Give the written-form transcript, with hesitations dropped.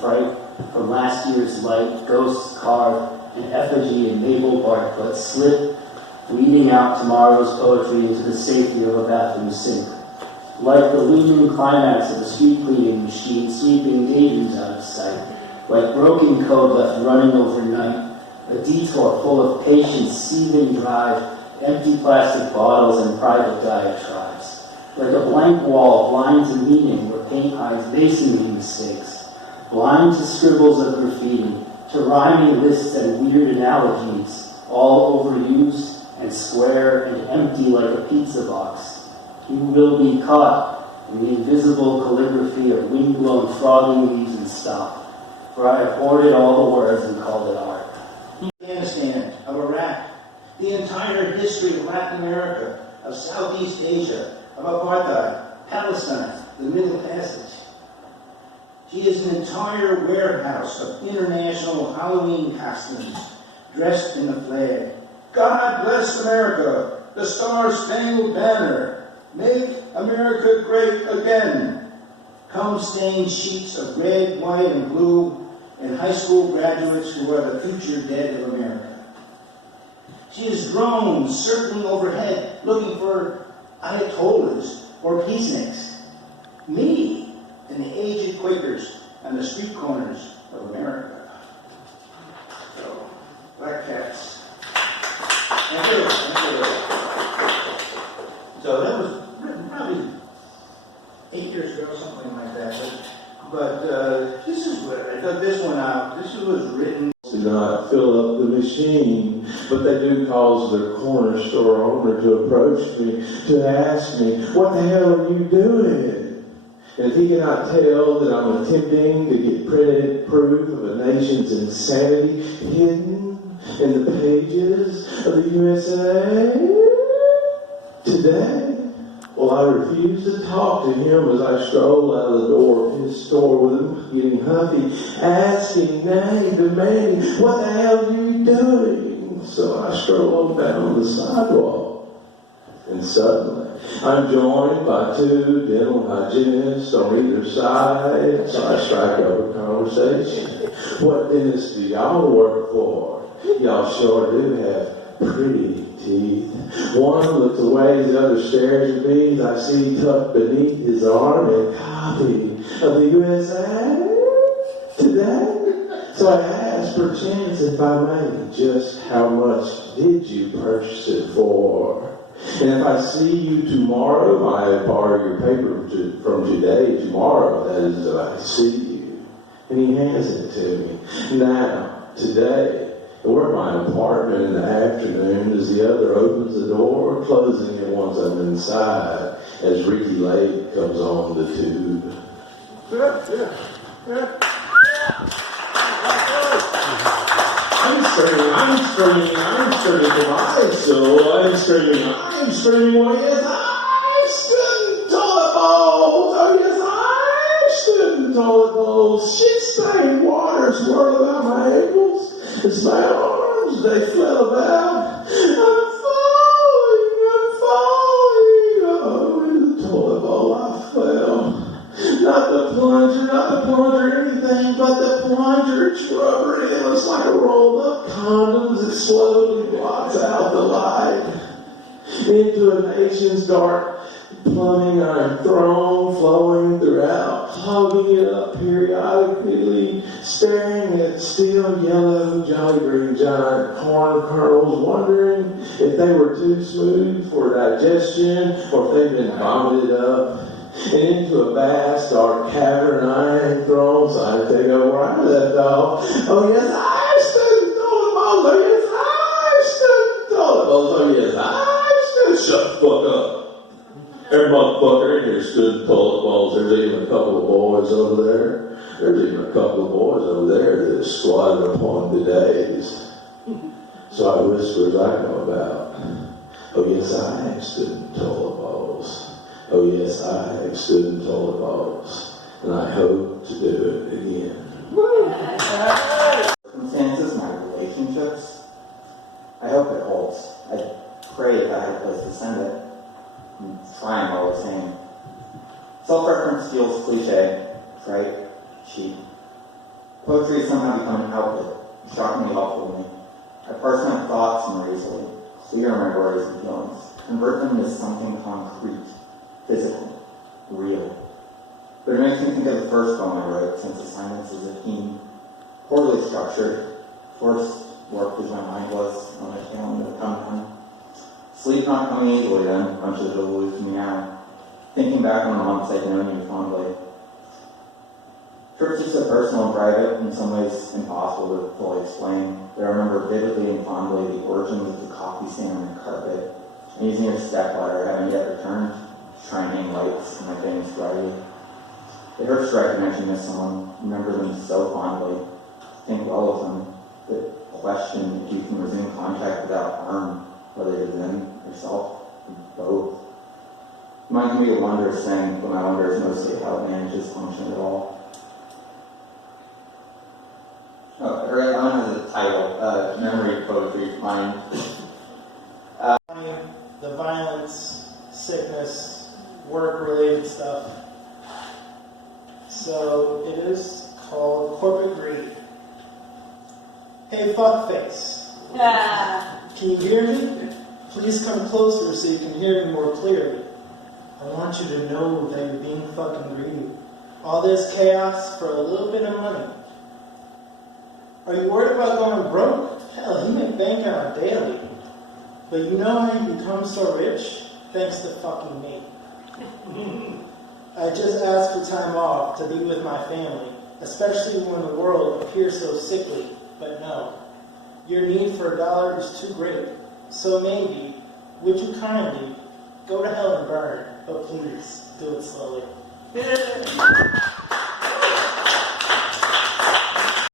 fright from last year's light, ghosts carved an effigy in maple bark, but slip, weeding out tomorrow's poetry into the safety of a bathroom sink. Like the looming climax of a street cleaning machine sweeping daydreams out of sight, like broken code left running overnight, a detour full of patience, seething drive, empty plastic bottles and private diatribes, like a blank wall blind to meaning where paint hides masonry mistakes, blind to scribbles of graffiti, to rhyming lists and weird analogies, all overused and square and empty like a pizza box. You will be caught in the invisible calligraphy of wind-blown frogging leaves and stop, for I have hoarded all the words and called it art. Afghanistan, of Iraq, the entire history of Latin America, of Southeast Asia, of apartheid, Palestine, the Middle Passage. She is an entire warehouse of international Halloween costumes, dressed in the flag. God bless America, the Star-Spangled Banner. Make America great again. Come stain sheets of red, white, and blue in high school graduates who are the future dead of America. She is drones circling overhead, looking for Ayatollahs or peaceniks. Me and the aged Quakers on the street corners of America. So, black cats. So that was written probably 8 years ago, something like that. But this is where I got this one out. This was written. Do not fill up the machine, but they do cause their corner store owner to approach me, to ask me, what the hell are you doing? And if he cannot tell that I'm attempting to get printed proof of a nation's insanity hidden in the pages of the USA today, well, I refuse to talk to him as I stroll out of the door of his store with him, getting huffy, asking, nay, demanding, what the hell are you doing? So I stroll down the sidewalk, and suddenly I'm joined by two dental hygienists on either side, so I strike up a conversation. What dentist do y'all work for? Y'all sure do have pretty teeth. One looks away, the other stares at me as I see tucked beneath his arm a copy of the USA Today. So I asked, perchance, if I may, just how much did you purchase it for? And if I see you tomorrow, I borrow your paper from today, tomorrow, that is, if I see you. And he hands it to me. Now, today, we're at my apartment in the afternoon as the other opens the door, closing it once I'm inside, as Ricky Lake comes on the tube. I'm screaming for my soul. I'm screaming, oh yes, I stood in toilet bowls. Oh yes, I stood in toilet bowls. Shit-stained water swirled about my ankles. As my arms, they fell about. I'm falling. Oh, in the toilet bowl I fell. Not the plunger, anything but the plunger. It's rubbery. It looks like a rolled up condoms. It slowly blots out the light. Into a nation's dark plumbing iron throne flowing throughout, clogging it up periodically, staring at still yellow Jolly Green Giant corn kernels, wondering if they were too smooth for digestion or if they'd been vomited up. And into a vast dark cavern I ain't thrown, so I take over where I left off. Oh yes, I stood in toilet bowls. Oh yes, I stood in toilet bowls. Oh yes, I stood. Shut the fuck up. Every motherfucker in here stood in toilet bowls. There's even a couple of boys over there. There's even a couple of boys over there that squatted upon the days. So I whisper as I know about. Oh yes, I have stood in toilet bowls. Oh yes, I have stood in toilet bowls. And I hope to do it again. Circumstances, my relationships, I hope it holds. I pray if I had a place to send it. I'm trying all the same. Self-reference feels cliche, trite, cheap. Poetry has somehow become an outlet, shockingly helpful to me. I parse my thoughts more easily, clear my worries and feelings, convert them into something concrete, physical, real. But it makes me think of the first poem I wrote, since assignments as a team, poorly structured, forced work as my mind was on my calendar to come down. Sleep not coming easily then, much as it will lose me out. Thinking back on the months I'd known you fondly. Trips are so personal and private, in some ways impossible to fully explain, but I remember vividly and fondly the origins of the coffee stand on the carpet, and using your stepladder, having yet returned, shining lights in my famous driveway. It hurts to recognize you miss someone, remember them so fondly, think well of them, but question if you can resume contact without harm, whether it's them, yourself, or both. Mine can be a wondrous thing, but my wonder is mostly how it manages function at all. Oh, her outline has a title, Memory Poetry, mine. The violence, sickness, work-related stuff. So it is called Corporate Greed. Hey, fuckface. Can you hear me? Please come closer so you can hear me more clearly. I want you to know that you're being fucking greedy. All this chaos for a little bit of money. Are you worried about going broke? Hell, you make bank on a daily. But you know how you become so rich? Thanks to fucking me. I just asked for time off to be with my family, especially when the world appears so sickly. But no, your need for $1 is too great. So maybe, would you kindly go to hell and burn, but please do it slowly.